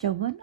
54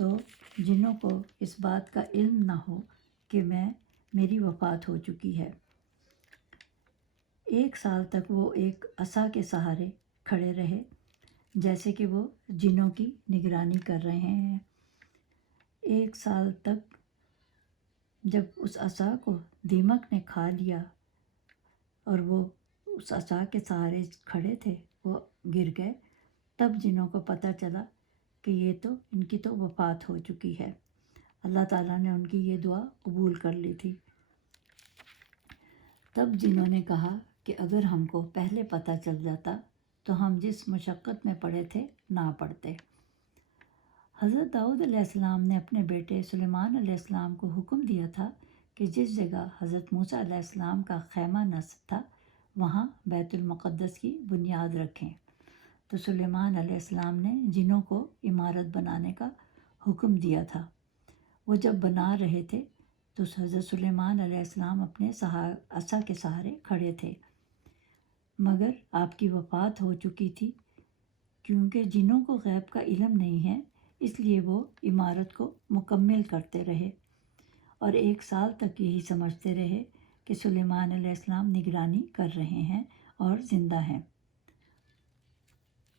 تو جنوں کو اس بات کا علم نہ ہو کہ میری وفات ہو چکی ہے۔ 1 سال تک وہ ایک عصا کے سہارے کھڑے رہے، جیسے کہ وہ جنوں کی نگرانی کر رہے ہیں۔ 1 سال تک جب اس عصا کو دیمک نے کھا لیا اور وہ اس عصا کے سہارے کھڑے تھے، وہ گر گئے، تب جنوں کو پتہ چلا کہ ان کی تو وفات ہو چکی ہے۔ اللہ تعالیٰ نے ان کی یہ دعا قبول کر لی تھی۔ تب جنوں نے کہا کہ اگر ہم کو پہلے پتہ چل جاتا تو ہم جس مشقت میں پڑے تھے نہ پڑتے۔ حضرت داؤد علیہ السلام نے اپنے بیٹے سلیمان علیہ السلام کو حکم دیا تھا کہ جس جگہ حضرت موسیٰ علیہ السلام کا خیمہ نصب تھا وہاں بیت المقدس کی بنیاد رکھیں۔ تو سلیمان علیہ السلام نے جنوں کو عمارت بنانے کا حکم دیا تھا۔ وہ جب بنا رہے تھے تو حضرت سلیمان علیہ السلام اپنے عصا کے سہارے کھڑے تھے، مگر آپ کی وفات ہو چکی تھی۔ کیونکہ جنوں کو غیب کا علم نہیں ہے، اس لیے وہ عمارت کو مکمل کرتے رہے اور 1 سال تک یہی سمجھتے رہے کہ سلیمان علیہ السلام نگرانی کر رہے ہیں اور زندہ ہیں۔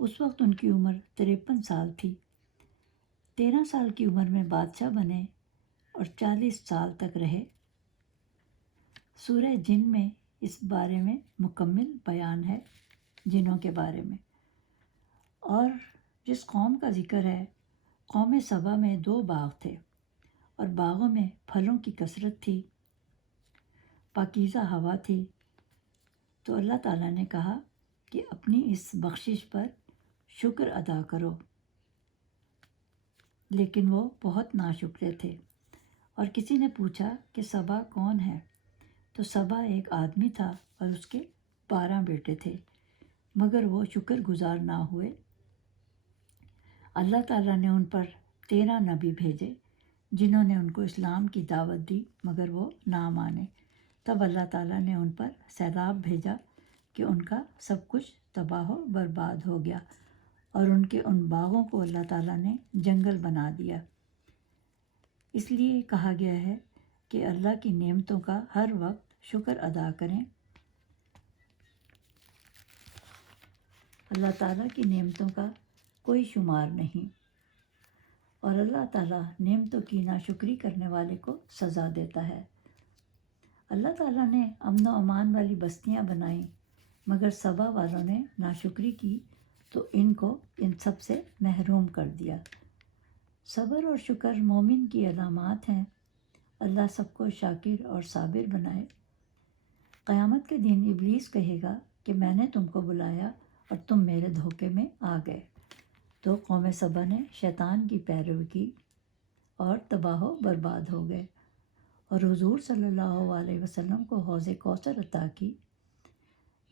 اس وقت ان کی عمر 53 سال تھی۔ 13 سال کی عمر میں بادشاہ بنے اور 40 سال تک رہے۔ سورہ جن میں اس بارے میں مکمل بیان ہے، جنوں کے بارے میں۔ اور جس قوم کا ذکر ہے، قوم سبا میں 2 باغ تھے اور باغوں میں پھلوں کی کثرت تھی، پاکیزہ ہوا تھی۔ تو اللہ تعالیٰ نے کہا کہ اپنی اس بخشش پر شکر ادا کرو، لیکن وہ بہت ناشکرے تھے۔ اور کسی نے پوچھا کہ سبا کون ہے؟ تو سبا ایک آدمی تھا اور اس کے 12 بیٹے تھے، مگر وہ شکر گزار نہ ہوئے۔ اللہ تعالیٰ نے ان پر 13 نبی بھیجے جنہوں نے ان کو اسلام کی دعوت دی، مگر وہ نہ مانے۔ تب اللہ تعالیٰ نے ان پر سیلاب بھیجا کہ ان کا سب کچھ تباہ و برباد ہو گیا، اور ان باغوں کو اللہ تعالیٰ نے جنگل بنا دیا۔ اس لیے کہا گیا ہے کہ اللہ کی نعمتوں کا ہر وقت شکر ادا کریں۔ اللہ تعالیٰ کی نعمتوں کا کوئی شمار نہیں، اور اللہ تعالیٰ نعمتوں کی ناشکری کرنے والے کو سزا دیتا ہے۔ اللہ تعالیٰ نے امن و امان والی بستیاں بنائیں، مگر سبا والوں نے ناشکری کی تو ان سب سے محروم کر دیا۔ صبر اور شکر مومن کی علامات ہیں۔ اللہ سب کو شاکر اور صابر بنائے۔ قیامت کے دن ابلیس کہے گا کہ میں نے تم کو بلایا اور تم میرے دھوکے میں آ گئے۔ تو قوم سبا نے شیطان کی پیروی کی اور تباہ و برباد ہو گئے، اور حضور صلی اللہ علیہ وسلم کو حوض کوثر عطا کی،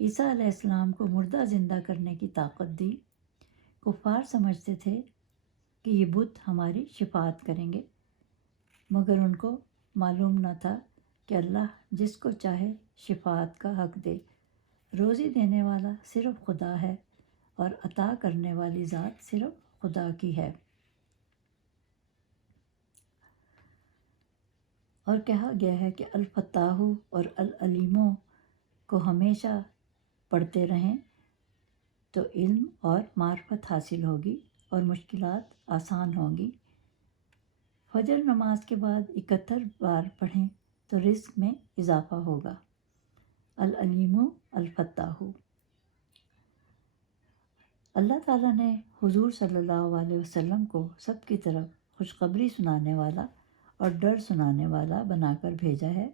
عیسیٰ علیہ السلام کو مردہ زندہ کرنے کی طاقت دی۔ کفار سمجھتے تھے کہ یہ بت ہماری شفاعت کریں گے، مگر ان کو معلوم نہ تھا کہ اللہ جس کو چاہے شفاعت کا حق دے۔ روزی دینے والا صرف خدا ہے اور عطا کرنے والی ذات صرف خدا کی ہے۔ اور کہا گیا ہے کہ الفتاح اور العلیم کو ہمیشہ پڑھتے رہیں تو علم اور معرفت حاصل ہوگی اور مشکلات آسان ہوں گی۔ فجر نماز کے بعد 71 بار پڑھیں تو رزق میں اضافہ ہوگا۔ العلیم الفتاح۔ اللہ تعالیٰ نے حضور صلی اللہ علیہ وسلم کو سب کی طرف خوشخبری سنانے والا اور ڈر سنانے والا بنا کر بھیجا ہے،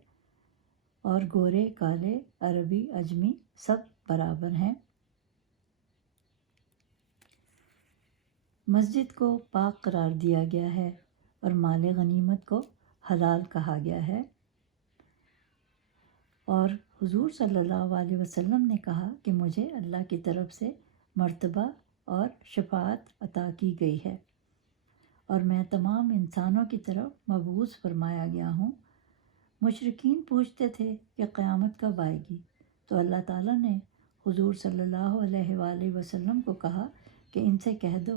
اور گورے کالے عربی عجمی سب برابر ہیں۔ مسجد کو پاک قرار دیا گیا ہے اور مال غنیمت کو حلال کہا گیا ہے، اور حضور صلی اللہ علیہ وسلم نے کہا کہ مجھے اللہ کی طرف سے مرتبہ اور شفاعت عطا کی گئی ہے، اور میں تمام انسانوں کی طرف مبعوث فرمایا گیا ہوں۔ مشرکین پوچھتے تھے کہ قیامت کب آئے گی؟ تو اللہ تعالیٰ نے حضور صلی اللہ علیہ وآلہ وسلم کو کہا کہ ان سے کہہ دو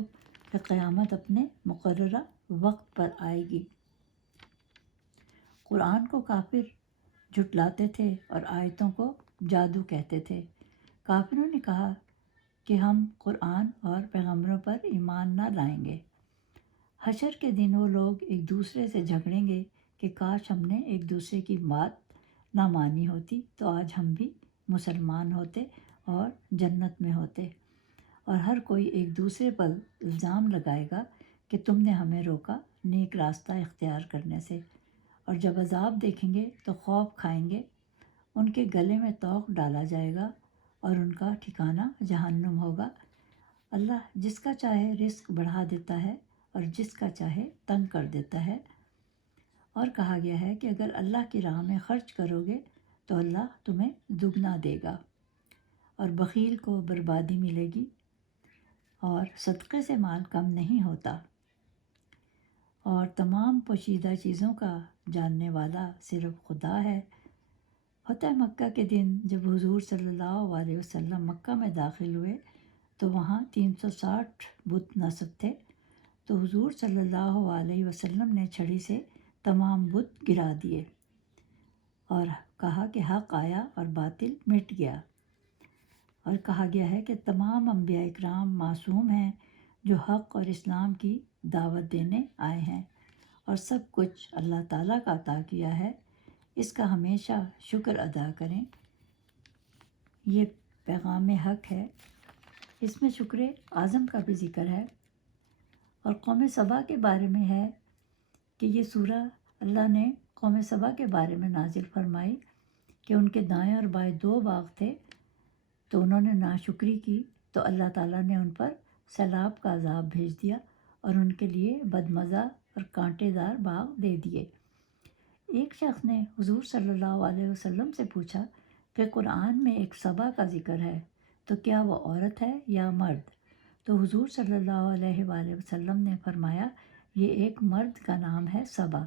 کہ قیامت اپنے مقررہ وقت پر آئے گی۔ قرآن کو کافر جھٹلاتے تھے اور آیتوں کو جادو کہتے تھے۔ کافروں نے کہا کہ ہم قرآن اور پیغمبروں پر ایمان نہ لائیں گے۔ حشر کے دن وہ لوگ ایک دوسرے سے جھگڑیں گے کہ کاش ہم نے ایک دوسرے کی بات نہ مانی ہوتی تو آج ہم بھی مسلمان ہوتے اور جنت میں ہوتے، اور ہر کوئی ایک دوسرے پر الزام لگائے گا کہ تم نے ہمیں روکا نیک راستہ اختیار کرنے سے، اور جب عذاب دیکھیں گے تو خوف کھائیں گے، ان کے گلے میں طوق ڈالا جائے گا اور ان کا ٹھکانہ جہنم ہوگا۔ اللہ جس کا چاہے رزق بڑھا دیتا ہے اور جس کا چاہے تنگ کر دیتا ہے۔ اور کہا گیا ہے کہ اگر اللہ کی راہ میں خرچ کرو گے تو اللہ تمہیں دگنا دے گا، اور بخیل کو بربادی ملے گی، اور صدقے سے مال کم نہیں ہوتا، اور تمام پوشیدہ چیزوں کا جاننے والا صرف خدا ہے۔ فتح مکہ کے دن جب حضور صلی اللہ علیہ وسلم مکہ میں داخل ہوئے تو وہاں 360 بت نصب تھے، تو حضور صلی اللہ علیہ وسلم نے چھڑی سے تمام بت گرا دیے اور کہا کہ حق آیا اور باطل مٹ گیا۔ اور کہا گیا ہے کہ تمام انبیاء اکرام معصوم ہیں جو حق اور اسلام کی دعوت دینے آئے ہیں، اور سب کچھ اللہ تعالیٰ کا عطا کیا ہے، اس کا ہمیشہ شکر ادا کریں۔ یہ پیغام حق ہے، اس میں شکر اعظم کا بھی ذکر ہے، اور قوم سبا کے بارے میں ہے کہ یہ سورہ اللہ نے قوم سبا کے بارے میں نازل فرمائی کہ ان کے دائیں اور بائیں 2 باغ تھے، تو انہوں نے ناشکری کی تو اللہ تعالیٰ نے ان پر سیلاب کا عذاب بھیج دیا اور ان کے لیے بدمزہ اور کانٹے دار باغ دے دیے۔ ایک شخص نے حضور صلی اللہ علیہ وسلم سے پوچھا کہ قرآن میں ایک سبا کا ذکر ہے تو کیا وہ عورت ہے یا مرد؟ تو حضور صلی اللہ علیہ وآلہ وسلم نے فرمایا یہ ایک مرد کا نام ہے سبا،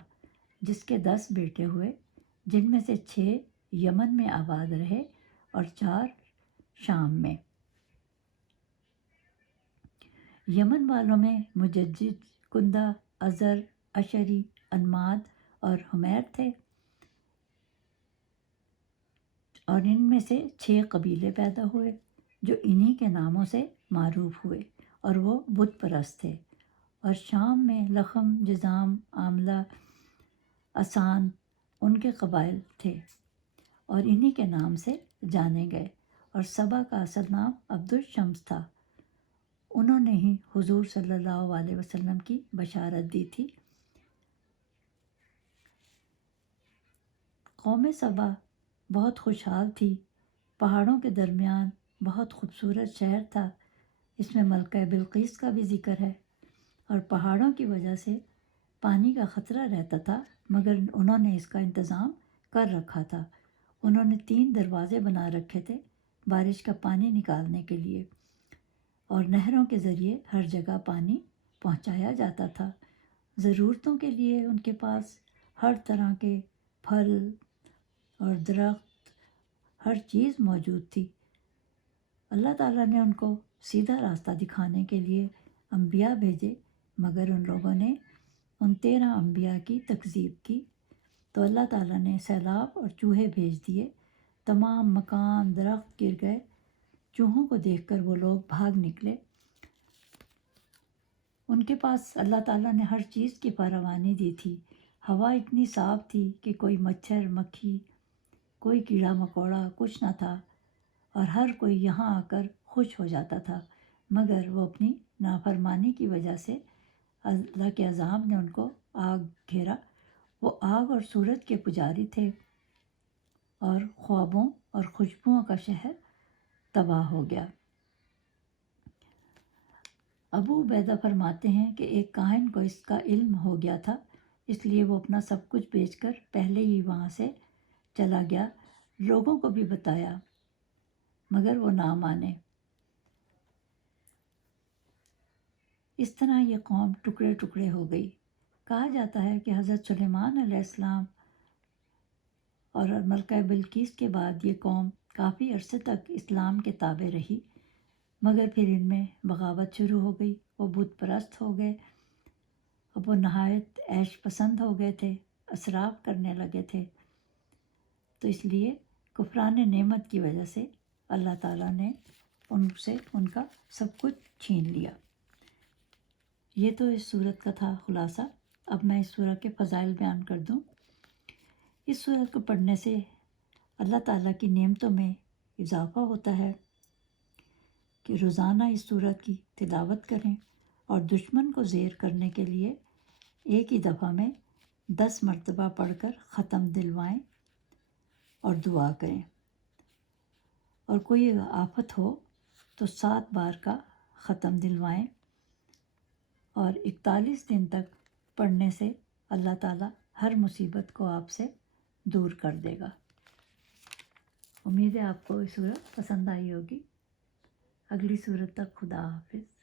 جس کے 10 بیٹے ہوئے، جن میں سے 6 یمن میں آباد رہے اور 4 شام میں۔ یمن والوں میں مجدد، کندہ، ازر، اشری، انماد اور حمیر تھے، اور ان میں سے 6 قبیلے پیدا ہوئے جو انہی کے ناموں سے معروف ہوئے، اور وہ بت پرست تھے۔ اور شام میں لخم، جذام، عاملہ، اسان ان کے قبائل تھے اور انہی کے نام سے جانے گئے، اور سبا کا اصل نام عبد الشمس تھا۔ انہوں نے ہی حضور صلی اللہ علیہ وسلم کی بشارت دی تھی۔ قوم سبا بہت خوشحال تھی، پہاڑوں کے درمیان بہت خوبصورت شہر تھا، اس میں ملکہ بلقیس کا بھی ذکر ہے، اور پہاڑوں کی وجہ سے پانی کا خطرہ رہتا تھا، مگر انہوں نے اس کا انتظام کر رکھا تھا۔ انہوں نے 3 دروازے بنا رکھے تھے بارش کا پانی نکالنے کے لیے، اور نہروں کے ذریعے ہر جگہ پانی پہنچایا جاتا تھا۔ ضرورتوں کے لیے ان کے پاس ہر طرح کے پھل اور درخت، ہر چیز موجود تھی۔ اللہ تعالیٰ نے ان کو سیدھا راستہ دکھانے کے لیے انبیاء بھیجے، مگر ان لوگوں نے ان 13 انبیاء کی تکذیب کی، تو اللہ تعالیٰ نے سیلاب اور چوہے بھیج دیے، تمام مکان درخت گر گئے، چوہوں کو دیکھ کر وہ لوگ بھاگ نکلے۔ ان کے پاس اللہ تعالیٰ نے ہر چیز کی فراوانی دی تھی، ہوا اتنی صاف تھی کہ کوئی مچھر مکھی، کوئی کیڑا مکوڑا کچھ نہ تھا، اور ہر کوئی یہاں آ کر خوش ہو جاتا تھا، مگر وہ اپنی نافرمانی کی وجہ سے اللہ کے عذاب نے ان کو آگ گھیرا۔ وہ آگ اور سورج کے پجاری تھے، اور خوابوں اور خوشبوؤں کا شہر تباہ ہو گیا۔ ابو عبیدہ فرماتے ہیں کہ ایک کاہن کو اس کا علم ہو گیا تھا، اس لیے وہ اپنا سب کچھ بیچ کر پہلے ہی وہاں سے چلا گیا، لوگوں کو بھی بتایا مگر وہ نہ مانے۔ اس طرح یہ قوم ٹکڑے ٹکڑے ہو گئی۔ کہا جاتا ہے کہ حضرت سلیمان علیہ السلام اور ملکہ بلقیس کے بعد یہ قوم کافی عرصے تک اسلام کے تابع رہی، مگر پھر ان میں بغاوت شروع ہو گئی، وہ بت پرست ہو گئے، اب وہ نہایت عیش پسند ہو گئے تھے، اسراف کرنے لگے تھے۔ تو اس لیے کفران نعمت کی وجہ سے اللہ تعالیٰ نے ان سے ان کا سب کچھ چھین لیا۔ یہ تو اس صورت کا تھا خلاصہ۔ اب میں اس صورت کے فضائل بیان کر دوں۔ اس صورت کو پڑھنے سے اللہ تعالیٰ کی نعمتوں میں اضافہ ہوتا ہے کہ روزانہ اس صورت کی تلاوت کریں اور دشمن کو زیر کرنے کے لیے ایک ہی دفعہ میں 10 مرتبہ پڑھ کر ختم دلوائیں اور دعا کریں، اور کوئی آفت ہو تو 7 بار کا ختم دلوائیں، اور 41 دن تک پڑھنے سے اللہ تعالیٰ ہر مصیبت کو آپ سے دور کر دے گا۔ امید ہے آپ کو یہ سورت پسند آئی ہوگی۔ اگلی صورت تک خدا حافظ۔